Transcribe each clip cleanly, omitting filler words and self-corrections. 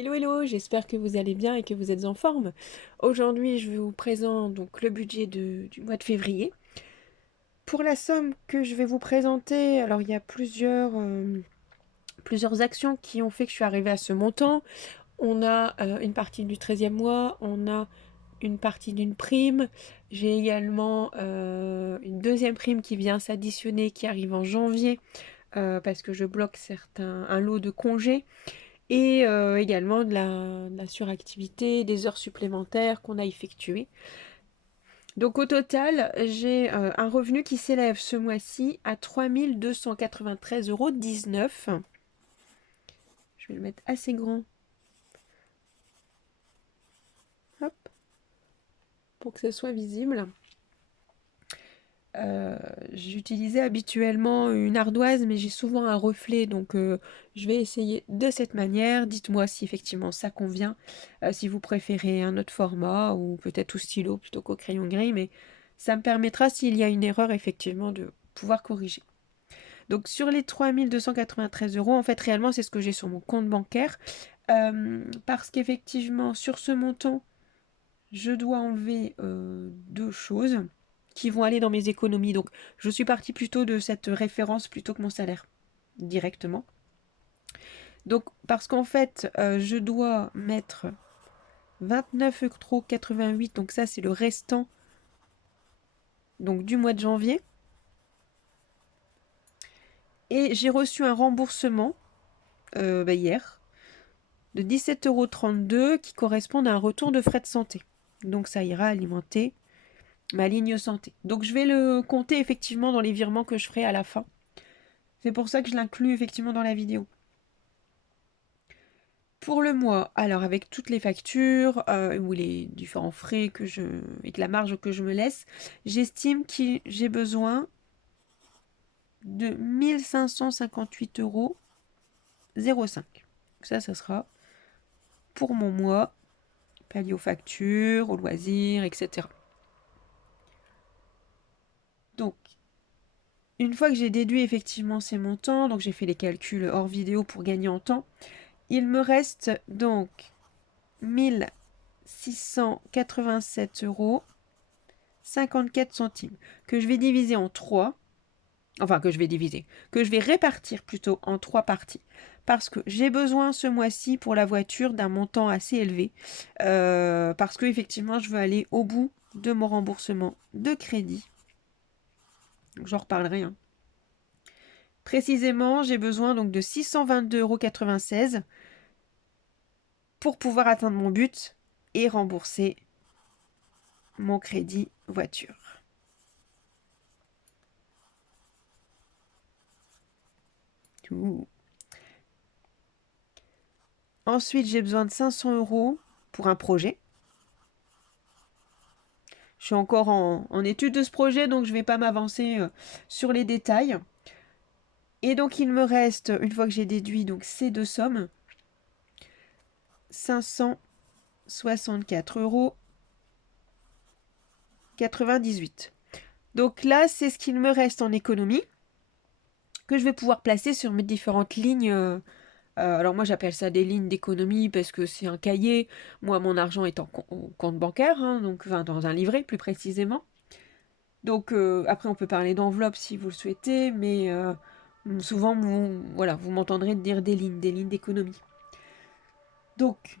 Hello hello, j'espère que vous allez bien et que vous êtes en forme. Aujourd'hui, je vous présente donc le budget du mois de février. Pour la somme que je vais vous présenter, alors il y a plusieurs actions qui ont fait que je suis arrivée à ce montant. On a une partie du 13e mois, on a une partie d'une prime. J'ai également une deuxième prime qui vient s'additionner, qui arrive en janvier, parce que je bloque un lot de congés. Et également de la suractivité, des heures supplémentaires qu'on a effectuées. Donc au total, j'ai un revenu qui s'élève ce mois-ci à 3 293,19 €. Je vais le mettre assez grand, hop, pour que ce soit visible. J'utilisais habituellement une ardoise, mais j'ai souvent un reflet, donc je vais essayer de cette manière. Dites-moi si effectivement ça convient, si vous préférez un autre format ou peut-être au stylo plutôt qu'au crayon gris, mais ça me permettra, s'il y a une erreur, effectivement, de pouvoir corriger. Donc sur les 3 293 €, en fait, réellement, c'est ce que j'ai sur mon compte bancaire, parce qu'effectivement, sur ce montant, je dois enlever deux choses qui vont aller dans mes économies. Donc, je suis partie plutôt de cette référence plutôt que mon salaire, directement. Donc, parce qu'en fait, je dois mettre 29,88 €. Donc ça, c'est le restant donc, du mois de janvier. Et j'ai reçu un remboursement hier de 17,32 € qui correspond à un retour de frais de santé. Donc, ça ira alimenter ma ligne santé. Donc je vais le compter effectivement dans les virements que je ferai à la fin. C'est pour ça que je l'inclus effectivement dans la vidéo. Pour le mois, alors avec toutes les factures ou les différents frais et que la marge que je me laisse, j'estime que j'ai besoin de 1 558,05 €. Ça sera pour mon mois, pallié aux factures, aux loisirs, etc. Donc, une fois que j'ai déduit effectivement ces montants, donc j'ai fait les calculs hors vidéo pour gagner en temps, il me reste donc 1 687,54 € que je vais diviser en 3. Enfin, que je vais répartir plutôt en 3 parties. Parce que j'ai besoin ce mois-ci pour la voiture d'un montant assez élevé. Parce que effectivement, je veux aller au bout de mon remboursement de crédit. J'en reparlerai, hein. Précisément, j'ai besoin donc de 622,96 € pour pouvoir atteindre mon but et rembourser mon crédit voiture. Tout. Ensuite, j'ai besoin de 500 € pour un projet. Je suis encore en étude de ce projet, donc je ne vais pas m'avancer sur les détails. Et donc, il me reste, une fois que j'ai déduit donc, ces deux sommes, 564,98 €. Donc là, c'est ce qu'il me reste en économie que je vais pouvoir placer sur mes différentes lignes. Alors moi, j'appelle ça des lignes d'économie parce que c'est un cahier. Moi, mon argent est au compte bancaire, hein, donc enfin, dans un livret plus précisément. Donc après, on peut parler d'enveloppe si vous le souhaitez, mais souvent, voilà, vous m'entendrez dire des lignes d'économie. Donc,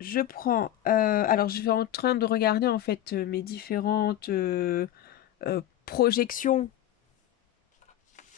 je prends... alors, je vais en train de regarder en fait mes différentes projections.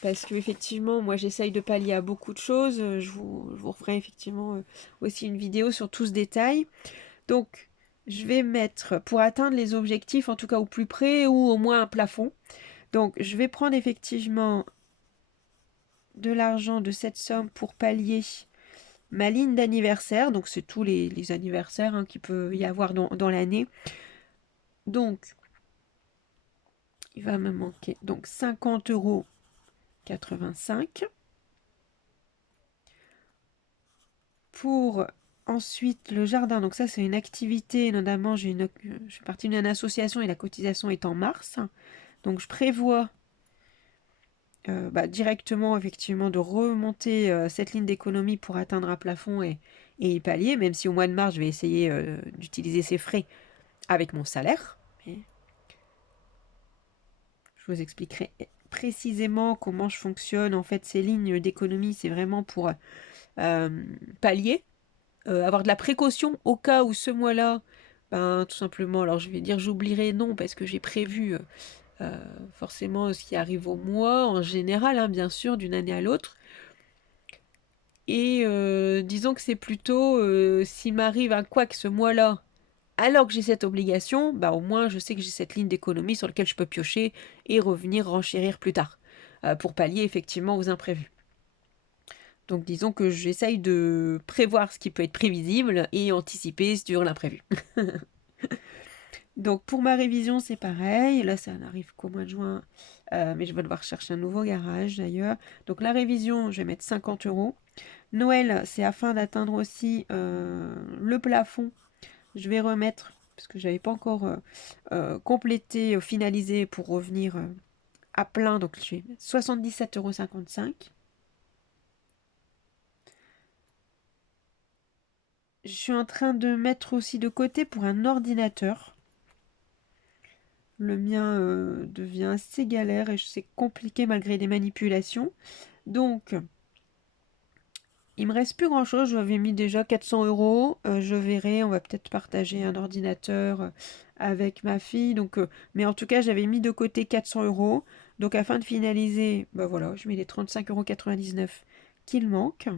Parce que effectivement, moi j'essaye de pallier à beaucoup de choses. Je vous referai effectivement aussi une vidéo sur tout ce détail. Donc, je vais mettre, pour atteindre les objectifs, en tout cas au plus près, ou au moins un plafond. Donc, je vais prendre effectivement de l'argent de cette somme pour pallier ma ligne d'anniversaire. Donc, c'est tous les anniversaires hein, qu'il peut y avoir dans l'année. Donc, il va me manquer donc 50,85 € pour ensuite le jardin. Donc ça, c'est une activité, notamment je fais partie d'une association et la cotisation est en mars. Donc je prévois directement effectivement de remonter cette ligne d'économie pour atteindre un plafond et y pallier, même si au mois de mars je vais essayer d'utiliser ces frais avec mon salaire. Mais je vous expliquerai précisément comment je fonctionne. En fait, ces lignes d'économie, c'est vraiment pour pallier, avoir de la précaution au cas où ce mois-là, ben, tout simplement, alors je vais dire j'oublierai, non, parce que j'ai prévu forcément ce qui arrive au mois, en général, hein, bien sûr, d'une année à l'autre. Et disons que c'est plutôt s'il m'arrive un couac ce mois-là, alors que j'ai cette obligation, bah au moins je sais que j'ai cette ligne d'économie sur laquelle je peux piocher et revenir renchérir plus tard, pour pallier effectivement aux imprévus. Donc disons que j'essaye de prévoir ce qui peut être prévisible et anticiper sur l'imprévu. Donc pour ma révision, c'est pareil. Là, ça n'arrive qu'au mois de juin, mais je vais devoir chercher un nouveau garage d'ailleurs. Donc la révision, je vais mettre 50 euros. Noël, c'est afin d'atteindre aussi le plafond. Je vais remettre, parce que je n'avais pas encore complété, finalisé pour revenir à plein. Donc je vais mettre 77,55 €. Je suis en train de mettre aussi de côté pour un ordinateur. Le mien devient assez galère et c'est compliqué malgré des manipulations. Donc, il me reste plus grand chose. J'avais mis déjà 400 euros. Je verrai. On va peut-être partager un ordinateur avec ma fille. Donc, mais en tout cas, j'avais mis de côté 400 euros. Donc, afin de finaliser, bah voilà, je mets les 35,99 € qu'il manque.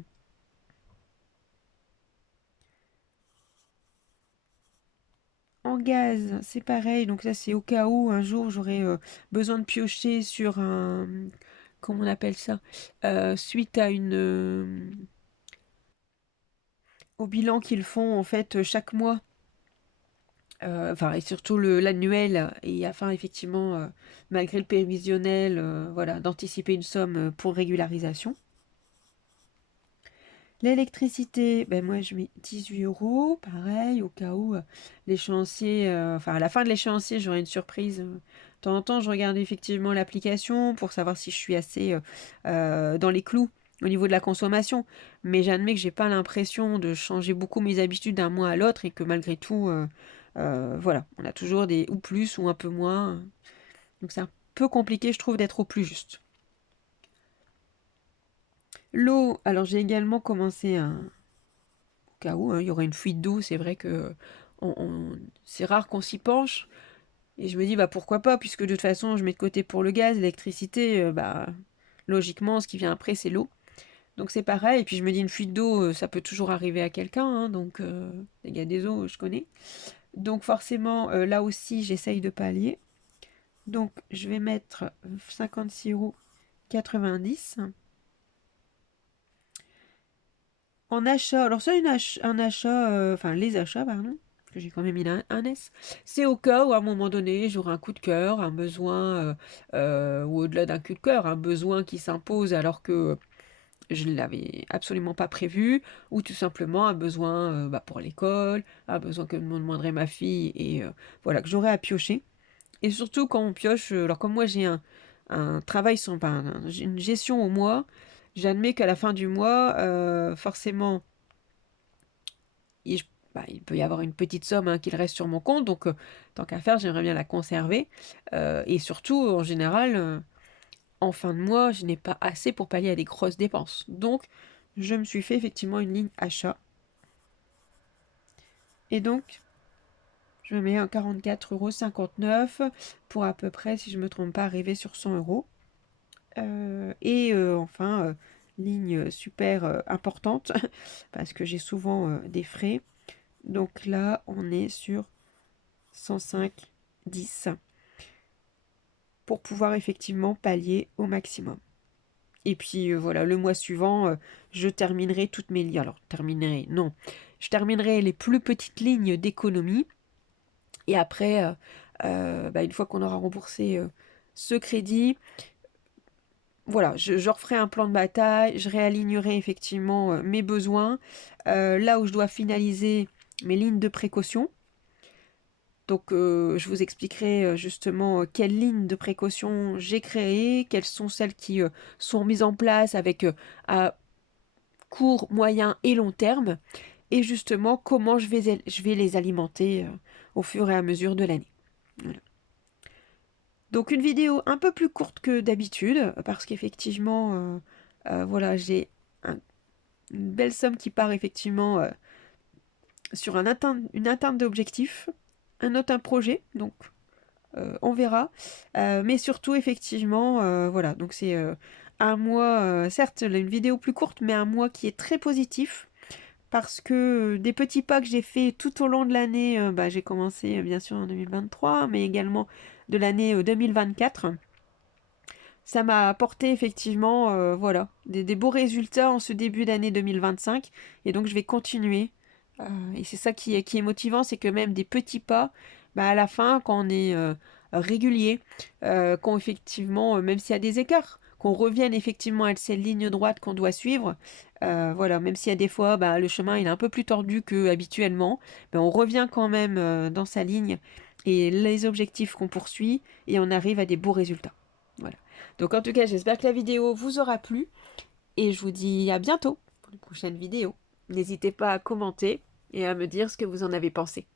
En gaz, c'est pareil. Donc, ça, c'est au cas où un jour j'aurais besoin de piocher sur un. Comment on appelle ça? Suite à au bilan qu'ils font en fait chaque mois. Enfin, et surtout l'annuel, et afin effectivement, malgré le prévisionnel, voilà, d'anticiper une somme pour régularisation. L'électricité, ben moi je mets 18 euros, pareil, au cas où l'échéancier, enfin à la fin de l'échéancier, j'aurai une surprise. De temps en temps, je regarde effectivement l'application pour savoir si je suis assez dans les clous au niveau de la consommation. Mais j'admets que j'ai pas l'impression de changer beaucoup mes habitudes d'un mois à l'autre et que malgré tout, voilà, on a toujours des ou plus ou un peu moins. Donc c'est un peu compliqué, je trouve, d'être au plus juste. L'eau, alors j'ai également commencé un, au cas où hein, il y aurait une fuite d'eau, c'est vrai que c'est rare qu'on s'y penche. Et je me dis, bah pourquoi pas, puisque de toute façon, je mets de côté pour le gaz, l'électricité, bah logiquement, ce qui vient après, c'est l'eau. Donc c'est pareil. Et puis je me dis, une fuite d'eau, ça peut toujours arriver à quelqu'un. Hein, donc, il y a des eaux, je connais. Donc forcément, là aussi, j'essaye de pallier. Donc je vais mettre 56,90 €. En achat, alors ça, un achat, enfin les achats, pardon, parce que j'ai quand même mis un S, c'est au cas où à un moment donné j'aurai un coup de cœur, un besoin, ou au-delà d'un coup de cœur, un besoin qui s'impose alors que je ne l'avais absolument pas prévu, ou tout simplement un besoin pour l'école, un besoin que me demanderait ma fille, et voilà, que j'aurai à piocher. Et surtout quand on pioche, alors comme moi j'ai un travail sans, enfin, j'ai une gestion au mois, j'admets qu'à la fin du mois, forcément, et il peut y avoir une petite somme hein, qu'il reste sur mon compte, donc tant qu'à faire, j'aimerais bien la conserver. Et surtout, en général, en fin de mois, je n'ai pas assez pour pallier à des grosses dépenses. Donc, je me suis fait effectivement une ligne achat. Et donc, je mets un 44,59 € pour à peu près, si je ne me trompe pas, arriver sur 100 euros. Et enfin, ligne super importante, parce que j'ai souvent des frais. Donc là, on est sur 105,10 € pour pouvoir effectivement pallier au maximum. Et puis voilà, le mois suivant, je terminerai toutes mes lignes. Alors, terminerai, non. Je terminerai les plus petites lignes d'économie. Et après, une fois qu'on aura remboursé ce crédit, voilà, je referai un plan de bataille, je réalignerai effectivement mes besoins, là où je dois finaliser mes lignes de précaution. Donc je vous expliquerai justement quelles lignes de précaution j'ai créées, quelles sont celles qui sont mises en place avec à court, moyen et long terme, et justement comment je vais les alimenter au fur et à mesure de l'année. Voilà. Donc une vidéo un peu plus courte que d'habitude, parce qu'effectivement, voilà, j'ai une belle somme qui part effectivement sur une atteinte d'objectif, un autre un projet, donc on verra. Mais surtout, effectivement, voilà, donc c'est un mois, certes, une vidéo plus courte, mais un mois qui est très positif parce que des petits pas que j'ai fait tout au long de l'année, bah, j'ai commencé bien sûr en 2023, mais également de l'année 2024. Ça m'a apporté effectivement voilà, des beaux résultats en ce début d'année 2025 et donc je vais continuer. Et c'est ça qui est motivant, c'est que même des petits pas, bah, à la fin, quand on est régulier, quand effectivement, même s'il y a des écarts, qu'on revienne effectivement à cette ligne droite qu'on doit suivre, voilà, même s'il y a des fois, bah, le chemin il est un peu plus tordu que habituellement, mais on revient quand même dans sa ligne et les objectifs qu'on poursuit et on arrive à des beaux résultats. Voilà. Donc en tout cas, j'espère que la vidéo vous aura plu et je vous dis à bientôt pour une prochaine vidéo. N'hésitez pas à commenter et à me dire ce que vous en avez pensé.